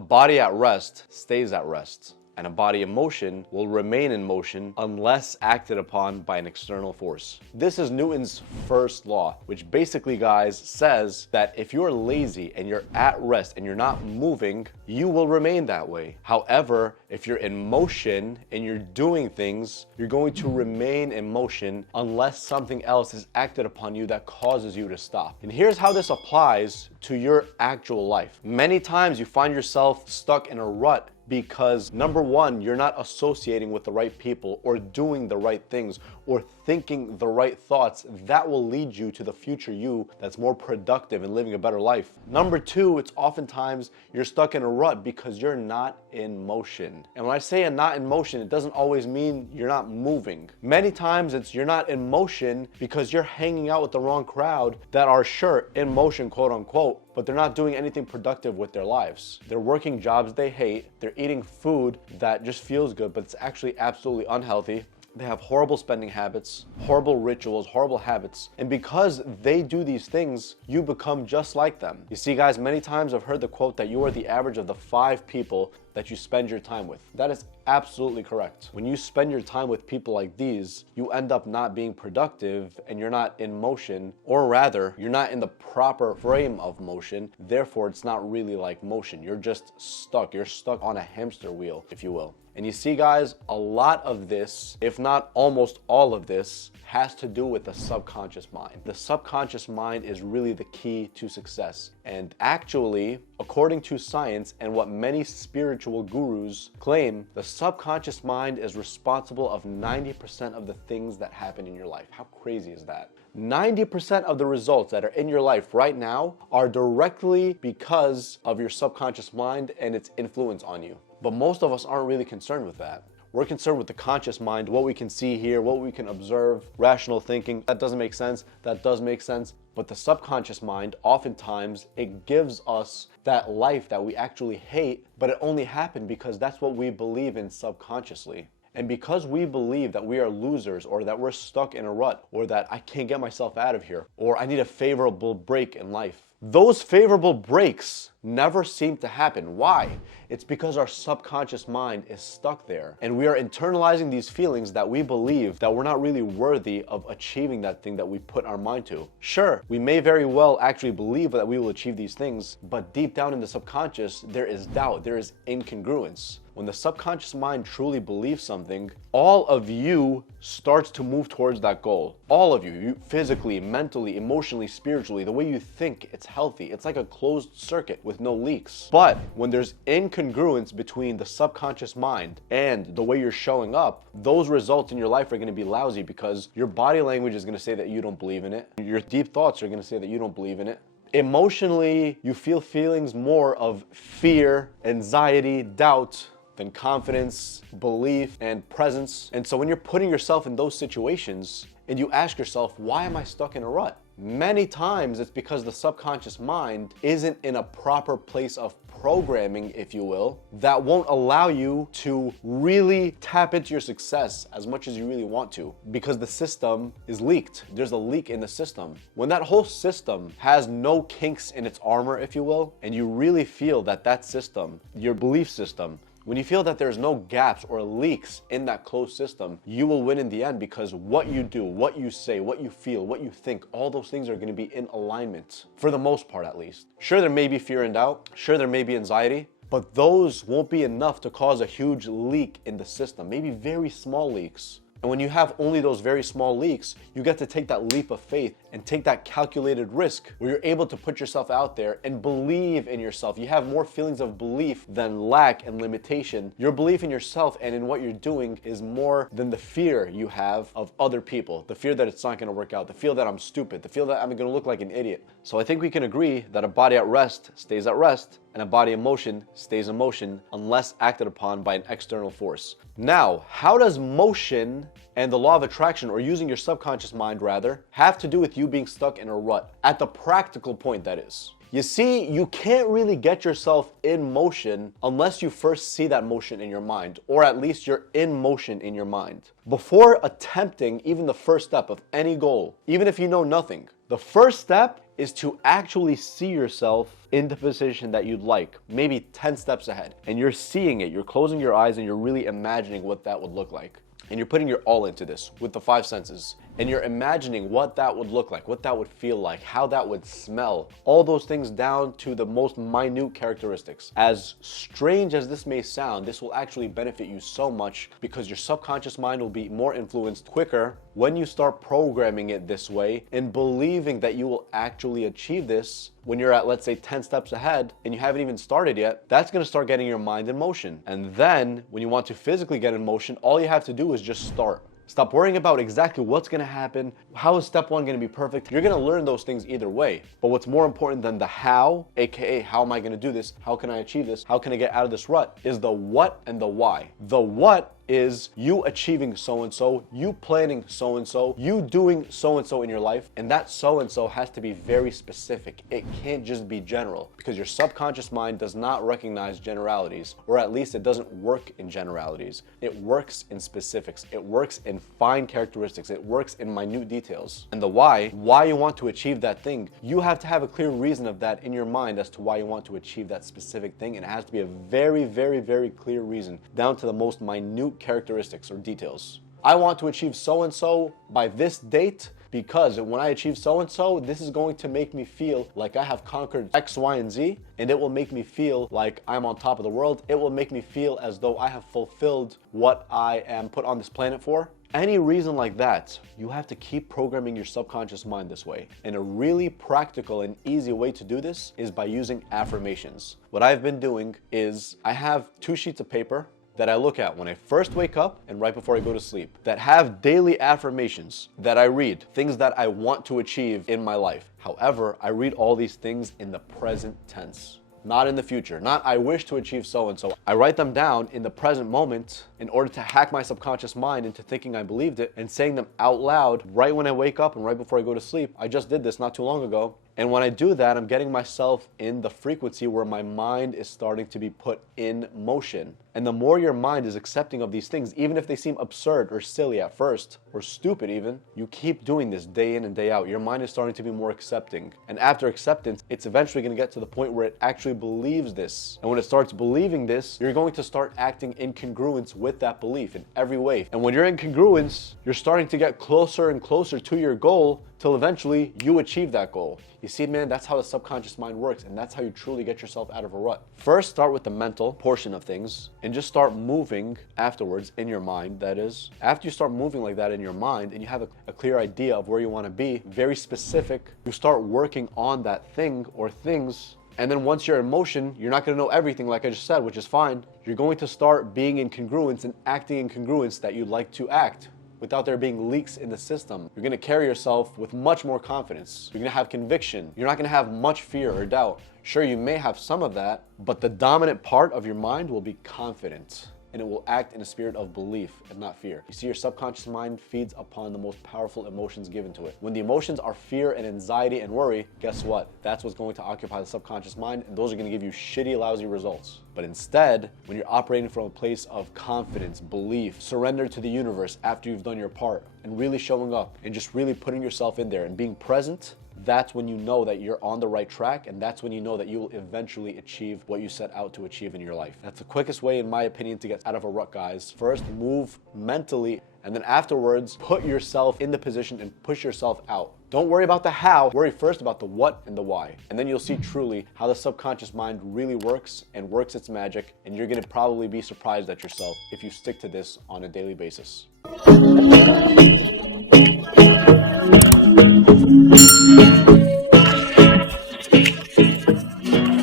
A body at rest stays at rest, and a body in motion will remain in motion unless acted upon by an external force. This is Newton's first law, which basically, guys, says that if you're lazy and you're at rest and you're not moving, you will remain that way. However, if you're in motion and you're doing things, you're going to remain in motion unless something else is acted upon you that causes you to stop. And here's how this applies to your actual life. Many times you find yourself stuck in a rut because, number one, you're not associating with the right people or doing the right things or thinking the right thoughts that will lead you to the future you that's more productive and living a better life. Number two, it's oftentimes you're stuck in a rut because you're not in motion. And when I say not in motion, it doesn't always mean you're not moving. Many times it's you're not in motion because you're hanging out with the wrong crowd that are sure in motion, quote unquote, but they're not doing anything productive with their lives. They're working jobs they hate. They're eating food that just feels good, but it's actually absolutely unhealthy. They have horrible spending habits, horrible rituals, horrible habits. And because they do these things, you become just like them. You see, guys, many times I've heard the quote that you are the average of the 5 people that you spend your time with. That is absolutely correct. When you spend your time with people like these, you end up not being productive and you're not in motion, or rather, you're not in the proper frame of motion. Therefore, it's not really like motion. You're just stuck. You're stuck on a hamster wheel, if you will. And you see, guys, a lot of this, if not almost all of this, has to do with the subconscious mind. The subconscious mind is really the key to success. And actually, according to science and what many spiritual gurus claim, the subconscious mind is responsible of 90% of the things that happen in your life. How crazy is that? 90% of the results that are in your life right now are directly because of your subconscious mind and its influence on you. But most of us aren't really concerned with that. We're concerned with the conscious mind, what we can see here, what we can observe, rational thinking. That doesn't make sense. That does make sense. But the subconscious mind, oftentimes, it gives us that life that we actually hate, but it only happened because that's what we believe in subconsciously. And because we believe that we are losers, or that we're stuck in a rut, or that I can't get myself out of here, or I need a favorable break in life, those favorable breaks never seem to happen. Why? It's because our subconscious mind is stuck there, and we are internalizing these feelings that we believe that we're not really worthy of achieving that thing that we put our mind to. Sure, we may very well actually believe that we will achieve these things, but deep down in the subconscious, there is doubt, there is incongruence. When the subconscious mind truly believes something, all of you starts to move towards that goal. All of you physically, mentally, emotionally, spiritually, the way you think, it's healthy. It's like a closed circuit with no leaks. But when there's incongruence between the subconscious mind and the way you're showing up, those results in your life are going to be lousy because your body language is going to say that you don't believe in it. Your deep thoughts are going to say that you don't believe in it. Emotionally, you feel feelings more of fear, anxiety, doubt, than confidence, belief, and presence. And so when you're putting yourself in those situations and you ask yourself, why am I stuck in a rut? Many times it's because the subconscious mind isn't in a proper place of programming, if you will, that won't allow you to really tap into your success as much as you really want to, because the system is leaked. There's a leak in the system. When that whole system has no kinks in its armor, if you will, and you really feel that that system, your belief system, when you feel that there's no gaps or leaks in that closed system, you will win in the end, because what you do, what you say, what you feel, what you think, all those things are going to be in alignment, for the most part at least. Sure, there may be fear and doubt. Sure, there may be anxiety, but those won't be enough to cause a huge leak in the system, maybe very small leaks. And when you have only those very small leaks, you get to take that leap of faith and take that calculated risk where you're able to put yourself out there and believe in yourself. You have more feelings of belief than lack and limitation. Your belief in yourself and in what you're doing is more than the fear you have of other people. The fear that it's not going to work out, the fear that I'm stupid, the fear that I'm going to look like an idiot. So I think we can agree that a body at rest stays at rest, and a body in motion stays in motion unless acted upon by an external force. Now, how does motion and the law of attraction, or using your subconscious mind rather, have to do with you being stuck in a rut? At the practical point, that is. You see, you can't really get yourself in motion unless you first see that motion in your mind, or at least you're in motion in your mind. Before attempting even the first step of any goal, even if you know nothing, the first step is to actually see yourself in the position that you'd like, maybe 10 steps ahead. And you're seeing it, you're closing your eyes and you're really imagining what that would look like. And you're putting your all into this with the 5 senses. And you're imagining what that would look like, what that would feel like, how that would smell, all those things down to the most minute characteristics. As strange as this may sound, this will actually benefit you so much because your subconscious mind will be more influenced quicker when you start programming it this way and believing that you will actually achieve this when you're at, let's say, 10 steps ahead and you haven't even started yet. That's going to start getting your mind in motion. And then when you want to physically get in motion, all you have to do is just start. Stop worrying about exactly what's going to happen. How is step one going to be perfect? You're going to learn those things either way. But what's more important than the how, aka how am I going to do this? How can I achieve this? How can I get out of this rut? Is the what and the why. The what is you achieving so-and-so, you planning so-and-so, you doing so-and-so in your life, and that so-and-so has to be very specific. It can't just be general because your subconscious mind does not recognize generalities, or at least it doesn't work in generalities. It works in specifics. It works in fine characteristics. It works in minute details. And the why you want to achieve that thing, you have to have a clear reason of that in your mind as to why you want to achieve that specific thing, and it has to be a very, very, very clear reason down to the most minute characteristics or details. I want to achieve so-and-so by this date because when I achieve so-and-so, this is going to make me feel like I have conquered X, Y, and Z, and it will make me feel like I'm on top of the world. It will make me feel as though I have fulfilled what I am put on this planet for. Any reason like that, you have to keep programming your subconscious mind this way. And a really practical and easy way to do this is by using affirmations. What I've been doing is I have 2 sheets of paper that I look at when I first wake up and right before I go to sleep that have daily affirmations that I read, things that I want to achieve in my life. However, I read all these things in the present tense. Not in the future, not I wish to achieve so-and-so. I write them down in the present moment in order to hack my subconscious mind into thinking I believed it and saying them out loud right when I wake up and right before I go to sleep. I just did this not too long ago. And when I do that, I'm getting myself in the frequency where my mind is starting to be put in motion. And the more your mind is accepting of these things, even if they seem absurd or silly at first, or stupid even, you keep doing this day in and day out. Your mind is starting to be more accepting. And after acceptance, it's eventually going to get to the point where it actually believes this. And when it starts believing this, you're going to start acting in congruence with that belief in every way. And when you're in congruence, you're starting to get closer and closer to your goal till eventually you achieve that goal. You see, man, that's how the subconscious mind works, and that's how you truly get yourself out of a rut. First, start with the mental portion of things, and just start moving afterwards in your mind, that is. After you start moving like that in your mind, and you have a clear idea of where you want to be, very specific, you start working on that thing or things. And then once you're in motion, you're not going to know everything like I just said, which is fine. You're going to start being in congruence and acting in congruence that you'd like to act, without there being leaks in the system. You're going to carry yourself with much more confidence. You're going to have conviction. You're not going to have much fear or doubt. Sure, you may have some of that, but the dominant part of your mind will be confident, and it will act in a spirit of belief and not fear. You see, your subconscious mind feeds upon the most powerful emotions given to it. When the emotions are fear and anxiety and worry, guess what? That's what's going to occupy the subconscious mind, and those are going to give you shitty, lousy results. But instead, when you're operating from a place of confidence, belief, surrender to the universe after you've done your part, and really showing up and just really putting yourself in there and being present, that's when you know that you're on the right track, and that's when you know that you will eventually achieve what you set out to achieve in your life. That's the quickest way, in my opinion, to get out of a rut, guys. First, move mentally, and then afterwards, put yourself in the position and push yourself out. Don't worry about the how, worry first about the what and the why. And then you'll see truly how the subconscious mind really works and works its magic, and you're gonna probably be surprised at yourself if you stick to this on a daily basis.